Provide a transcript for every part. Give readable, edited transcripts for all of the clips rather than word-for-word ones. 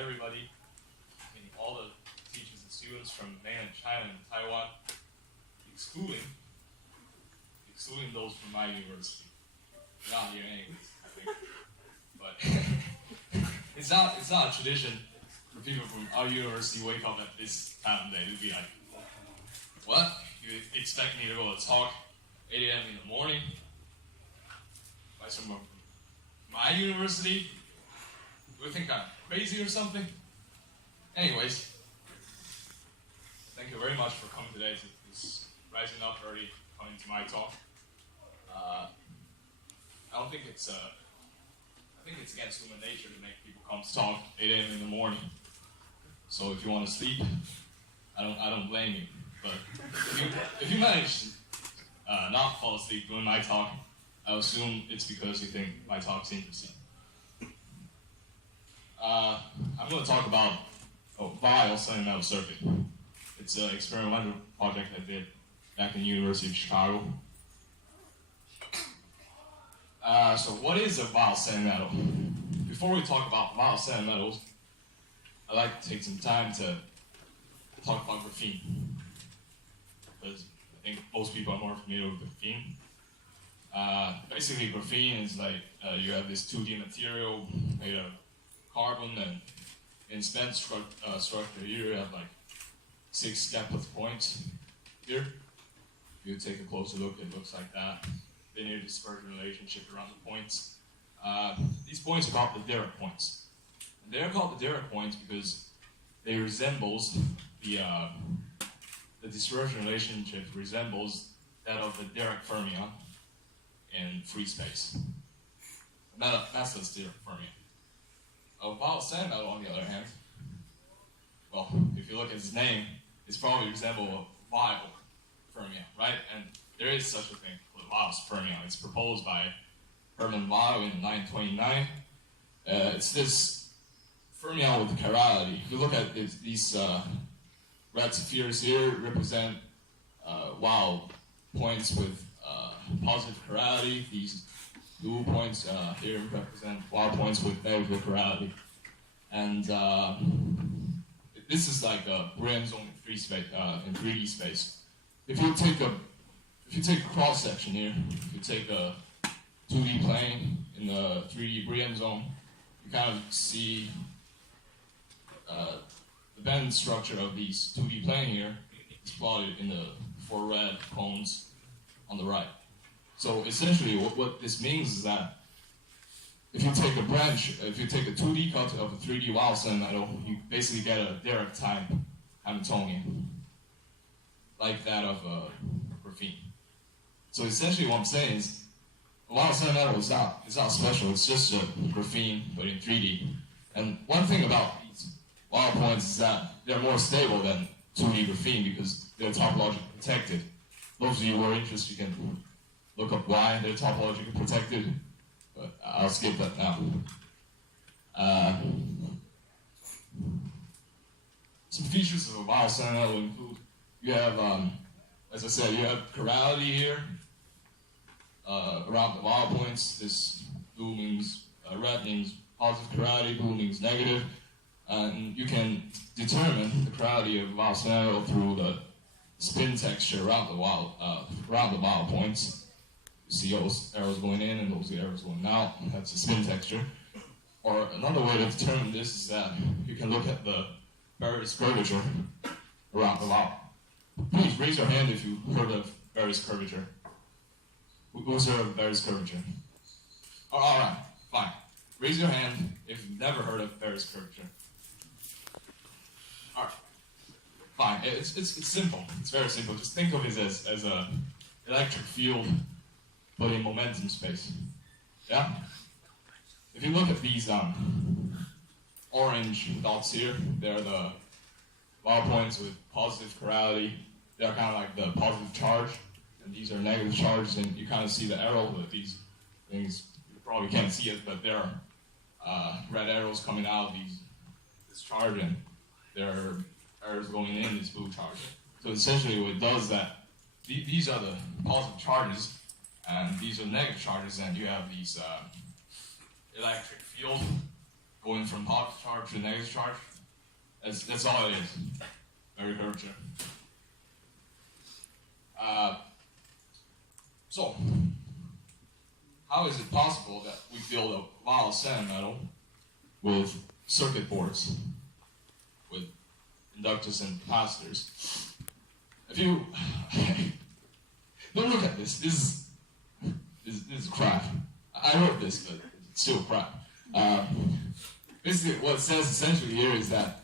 everybody, meaning all the teachers and students from mainland China and Taiwan, excluding those from my university. They're not here anyways, I think. But it's not a tradition for people from our university wake up at this time of day to be like, what? You expect me to go to talk 8 a.m. in the morning by someone from my university? Do you think I'm crazy or something? Anyways, thank you very much for coming today to this rising up early, coming to my talk. I think it's against human nature to make people come to talk 8 a.m. in the morning. So if you want to sleep, I don't blame you. But if you manage to not fall asleep during my talk, I assume it's because you think my talk's interesting. I'm going to talk about vial Sun Yat Sen circuit. It's an experimental project I did back in the University of Chicago. So what is a vial sand-metal? Before we talk about vial sand-metals, I'd like to take some time to talk about graphene. Because I think most people are more familiar with graphene. Basically, graphene is like you have this 2D material made of carbon, and in spent structure here you have like 6 depth points here. If you take a closer look, it looks like that. Linear dispersion relationship around the points. These points are called the Dirac points. And they're called the Dirac points because they resembles the dispersion relationship resembles that of the Dirac fermion in free space. That's the Dirac fermion. A vial sand metal, on the other hand, well, if you look at its name, it's probably resemble a vial fermion, right? And there is such a thing called a vial fermion. It's proposed by Hermann Weyl in 1929. It's this fermion with chirality. If you look at these red spheres here, represent Weyl points with positive chirality. These blue points here represent Weyl points with negative chirality. And this is like a Brillouin zone in 3D space. If you take a cross section here, if you take a 2D plane in the 3D Brillouin zone, you kind of see the bend structure of these 2D plane here is plotted in the 4 red cones on the right. So essentially what this means is that if you take a 2D cut of a 3D vial sand metal, you basically get a Dirac type Hamiltonian, like that of graphene. So essentially what I'm saying is, a vial sand metal is not special, it's just a graphene, but in 3D. And one thing about these Weyl points is that they're more stable than 2D graphene because they're topologically protected. Those of you who are interested, you can look up why they're topologically protected, but I'll skip that now. Some features of a vial sand metal include, you have, as I said, you have chirality here around the Weyl points. This blue means, red means positive chirality, blue means negative. And you can determine the chirality of a vial sand metal through the spin texture around the Weyl points. You see those arrows going in and those arrows going out. That's the spin texture. Or another way to determine this is that you can look at the Barry's curvature around the Weyl. Please raise your hand if you've heard of Barry's curvature. Who's heard of Barry's curvature? All right, fine. Raise your hand if you've never heard of Barry's curvature. All right, fine. It's simple. It's very simple. Just think of it as a electric field, but in momentum space. Yeah. If you look at these orange dots here, they're the Weyl points with positive chirality. They're kind of like the positive charge, and these are negative charges. And you kind of see the arrow with these things. You probably can't see it, but there are red arrows coming out of this charge, and there are arrows going in this blue charge. So essentially, what it does is that these are the positive charges, and these are negative charges, and you have these electric field going from positive charge to negative charge. That's all it is. Very curvature. So, how is it possible that we build a vial sand metal with circuit boards, with inductors and capacitors? If you don't look at this, this is crap. I wrote this, but it's still crap. Basically, what it says essentially here is that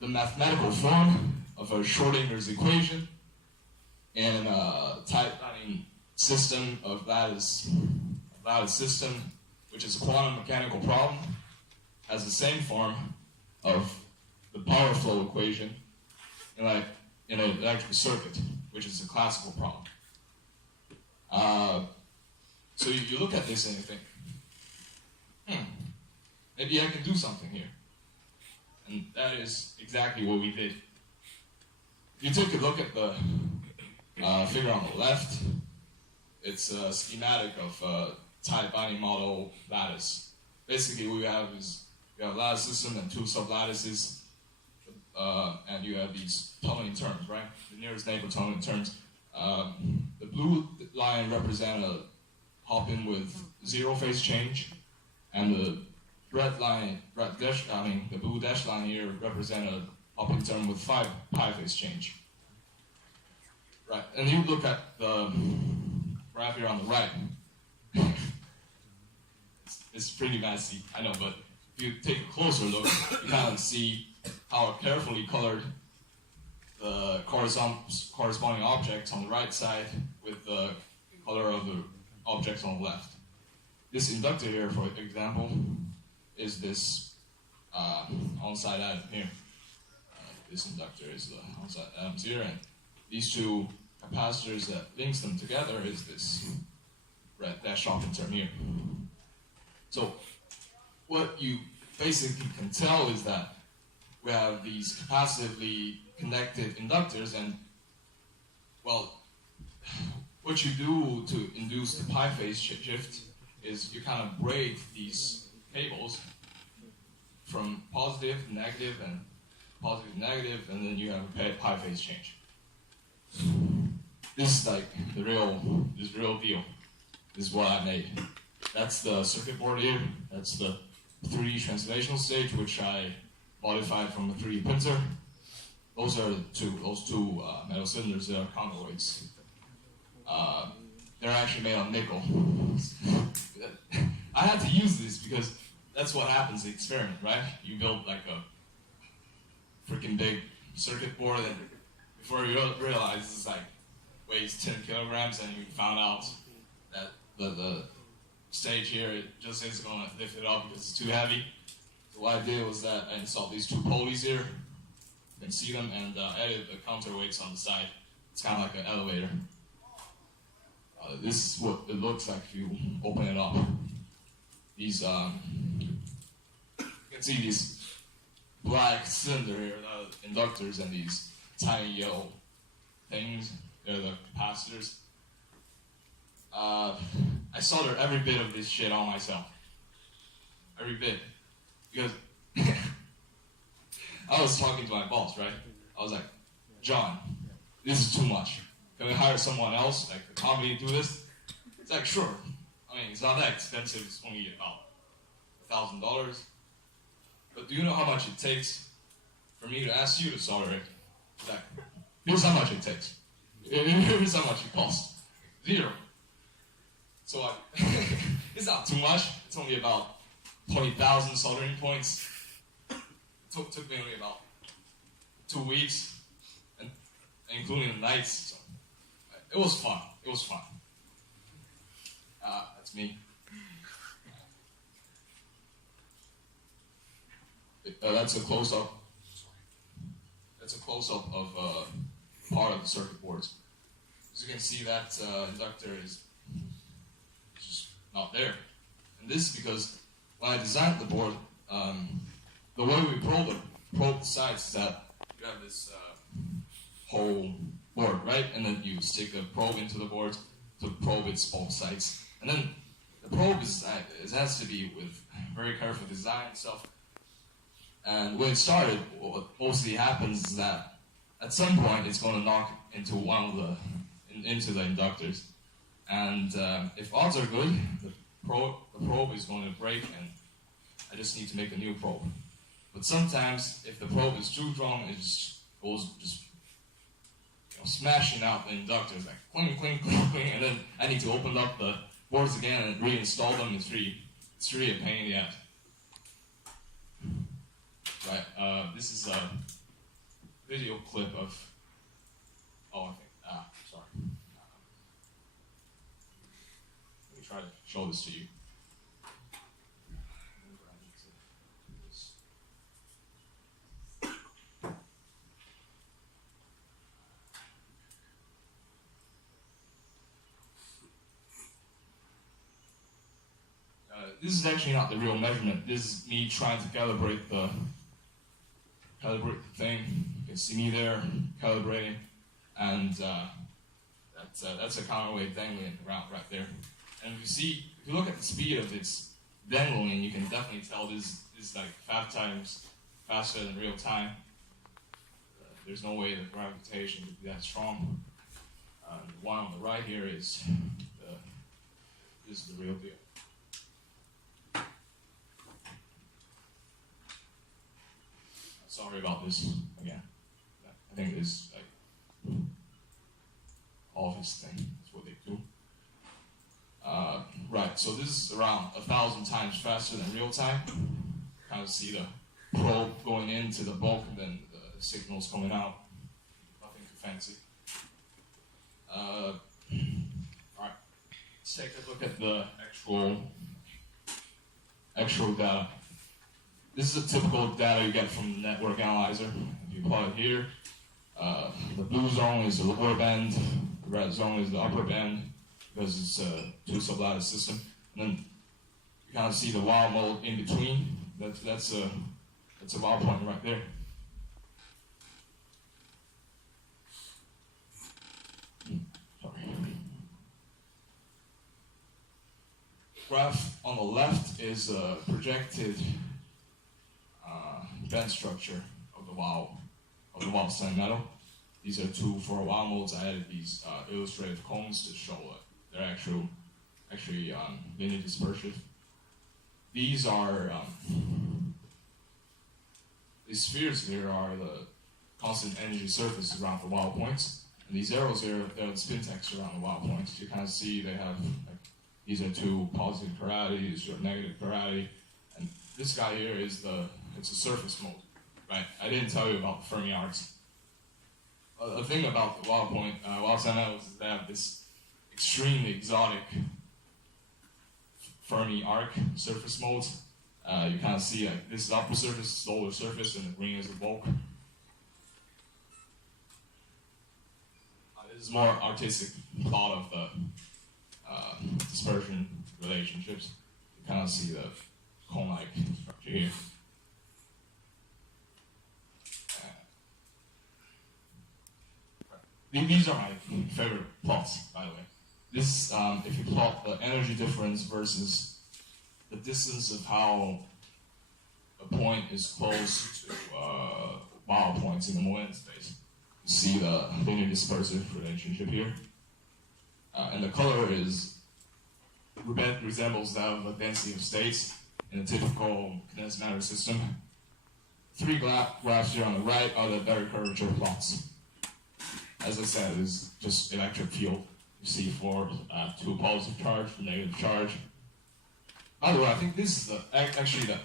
the mathematical form of a Schrodinger's equation and a type-binding system of lattice system, which is a quantum mechanical problem, has the same form of the power flow equation in an electrical circuit, which is a classical problem. So you look at this and you think, maybe I can do something here. And that is exactly what we did. If you take a look at the figure on the left, it's a schematic of a type-binding model lattice. Basically, what you have is you have a lattice system and two sublattices, and you have these tunneling terms, right? The nearest neighbor tunneling terms. The blue line represents a hop-in with zero phase change, and the the blue dash line here represent a hop-in term with 5 pi phase change. Right, and you look at the graph here on the right. It's pretty messy, I know, but if you take a closer look, you kind of see how carefully colored the corresponding objects on the right side with the color of the objects on the left. This inductor here, for example, is this on-site atom here. This inductor is the on-site atoms here, and these two capacitors that links them together is this red dash off term here. So what you basically can tell is that we have these capacitively connected inductors, and well, what you do to induce the pi phase shift is you kind of braid these cables from positive, negative, and positive, negative, and then you have a pi phase change. This is like the real deal. This is what I made. That's the circuit board here. That's the 3D translational stage, which I modified from a 3D printer. Those two metal cylinders. They are counterweights. They're actually made of nickel. I had to use this because that's what happens in the experiment, right? You build like a freaking big circuit board, and before you realize it's like weighs 10 kilograms, and you found out that the stage here, it just isn't going to lift it up because it's too heavy. So what I did was that I installed these two pulleys here. You can see them, and added the counterweights on the side. It's kind of like an elevator. This is what it looks like if you open it up. These, you can see these black cylinder here, inductors, and these tiny yellow things. They're the capacitors. I soldered every bit of this shit on myself. Every bit. Because I was talking to my boss, right? I was like, John, this is too much. Can we hire someone else, like a company, to do this? It's like, sure. I mean, it's not that expensive. It's only about $1,000. But do you know how much it takes for me to ask you to solder it? Like, here's how much it takes. Here's how much it costs. 0. So it's not too much. It's only about 20,000 soldering points. It took me only about 2 weeks, and including the nights. So it was fun. It was fun. That's me. That's a close-up. That's a close-up of part of the circuit boards. As you can see, that inductor is just not there. And this is because when I designed the board, the way we probe the sides is that you have this whole board, right? And then you stick a probe into the board to probe its both sides. And then the probe it has to be with very careful design and stuff. And when it started, what mostly happens is that at some point it's going to knock into into the inductors, and if odds are good, the probe is going to break, and I just need to make a new probe. But sometimes, if the probe is too strong, it just goes smashing out the inductors, like cling, cling, cling, cling, and then I need to open up the boards again and reinstall them. It's really a pain in the ass. Right, this is a video clip of, sorry. Let me try to show this to you. This is actually not the real measurement. This is me trying to calibrate the thing. You can see me there calibrating, and that's a counterweight dangling around right there. And if you look at the speed of its dangling, you can definitely tell this is like 5 times faster than real time. There's no way the gravitation would be that strong. The one on the right here is the real deal. Sorry about this again. I think it's like office thing. That's what they do. Right. So this is around 1,000 times faster than real time. Kind of see the probe going into the bulk, and then the signals coming out. Nothing too fancy. All right. Let's take a look at the actual data. This is a typical data you get from the network analyzer. If you plot it here, the blue zone is the lower band, the red zone is the upper band, because it's a 2 sublattice system. And then you kind of see the wild mode in between. That's a wild point right there. Sorry. Graph on the left is a projected band structure of the wild sand metal. These are 2 for wild modes. I added these illustrative cones to show that they're actually linear dispersive. These are these spheres here are the constant energy surface around the wild points, and these arrows here are the spin text around the wild points. You kind of see they have these are 2 positive polarity, these are negative polarity, and this guy here is it's a surface mode, right? I didn't tell you about the Fermi arcs. The thing about the wild sand metals is they have this extremely exotic Fermi arc surface modes. You kind of see this is upper surface, lower surface, and the green is the bulk. This is more artistic plot of the dispersion relationships. You kind of see the cone-like structure here. These are my favorite plots, by the way. This, if you plot the energy difference versus the distance of how a point is close to wild points in the Moen space, you see the linear dispersive relationship here. And the color resembles that of the density of states in a typical condensed matter system. 3 graphs here on the right are the Berry curvature plots. As I said, it's just electric field. You see for 2 positive charge, negative charge. By the way, I think this is actually the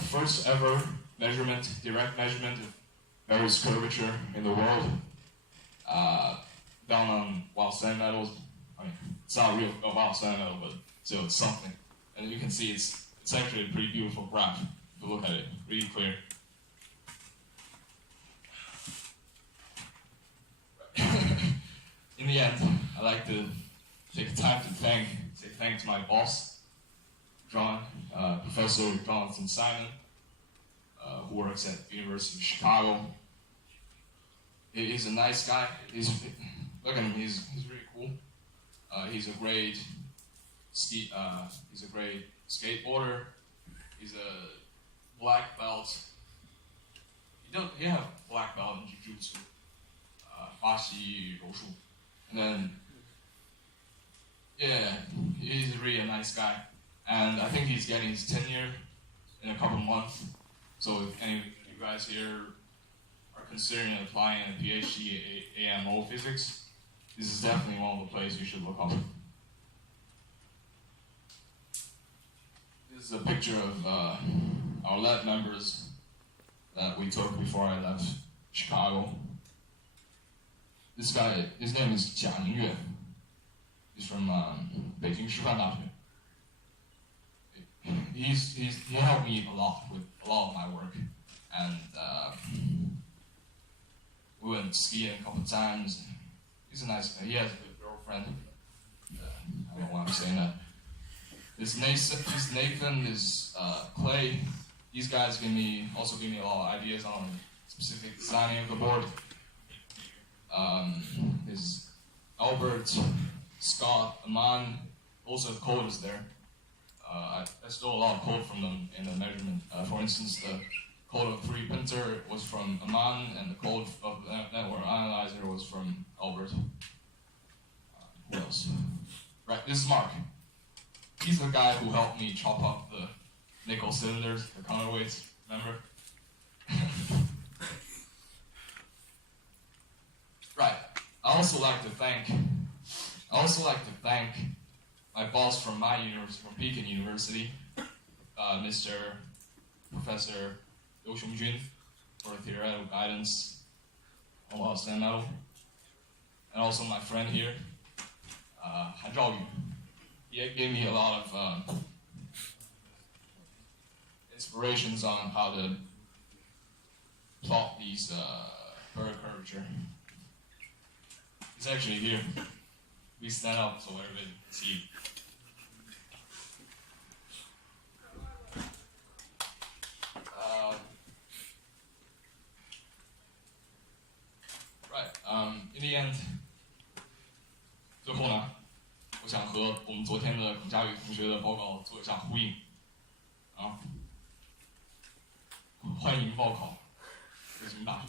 first ever direct measurement of Berry's curvature in the world. Down on wild sand metals. I mean, it's not real wild sand metal, but still it's something. And you can see it's actually a pretty beautiful graph. If you look at it, really clear. In the end, I like to take time to say thanks to my boss, Professor Jonathan Simon, who works at the University of Chicago. He's a nice guy. Look at him. He's really cool. He's a great he's a great skateboarder. He's a black belt. He have black belt in jiu-jitsu, 巴西柔术, and then yeah, he's really a nice guy, and I think he's getting his tenure in a couple months. So if any of you guys here are considering applying a PhD in AMO physics, this is definitely one of the places you should look up. This is a picture of our lab members that we took before I left Chicago. This guy, his name is Yuehui. He's from Beijing师范大学. He helped me a lot with a lot of my work, and we went skiing a couple times. He's a nice guy. He has a good girlfriend. I don't know why I'm saying that. This Nathan, this Clay. These guys also give me a lot of ideas on specific designing of the board. There's Albert, Scott, Aman, also the code is there. I stole a lot of code from them in the measurement. For instance, the code of 3 printer was from Aman, and the code of the network analyzer was from Albert. Who else? Right, this is Mark. He's the guy who helped me chop up the nickel cylinders, the counterweights, remember? Right. I also like to thank my boss from my university, from Peking University, Mr. Professor Liu Xiong for theoretical guidance on Lao Stan Metal, and also my friend here, Han Zhaoyu. He gave me a lot of inspirations on how to plot these Berg curvature. It's actually here. We stand up so everybody can see. Right. In the end, 最后呢，我想和我们昨天的孔佳宇同学的报告做一下呼应。欢迎报考北京大学。